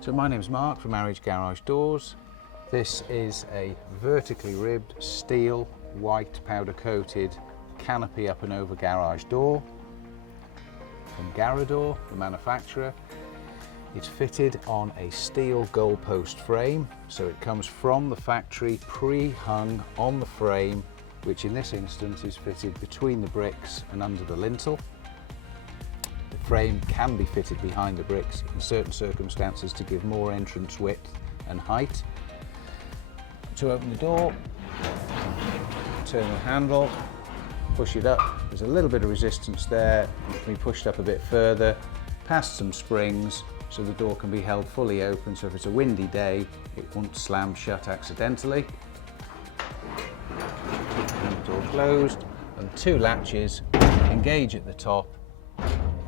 So my name's Mark from Arridge Garage Doors. This is a vertically ribbed steel white powder coated canopy up and over garage door from Garador, the manufacturer. It's fitted on a steel goalpost frame, so it comes from the factory pre-hung on the frame, which in this instance is fitted between the bricks and under the lintel. The frame can be fitted behind the bricks in certain circumstances to give more entrance width and height. To open the door, turn the handle, push it up. There's a little bit of resistance there. It can be pushed up a bit further, past some springs, so the door can be held fully open, so if it's a windy day, it won't slam shut accidentally. And the door closed, and two latches engage at the top,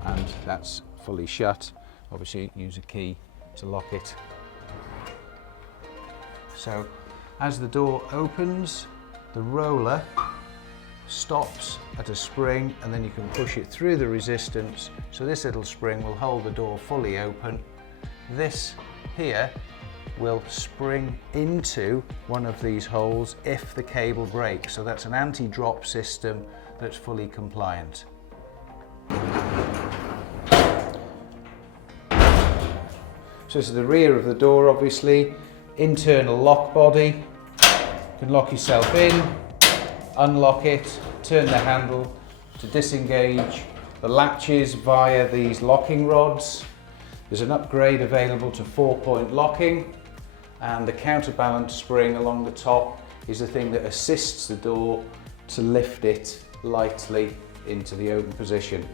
and that's fully shut. Obviously, use a key to lock it. So, as the door opens, the roller stops at a spring, and then you can push it through the resistance, so this little spring will hold the door fully open. This here will spring into one of these holes if the cable breaks, so that's an anti-drop system that's fully compliant. So this is the rear of the door, obviously. Internal lock body. You can lock yourself in, unlock it, turn the handle to disengage the latches via these locking rods. There's an upgrade available to 4-point locking, and the counterbalance spring along the top is the thing that assists the door to lift it lightly into the open position.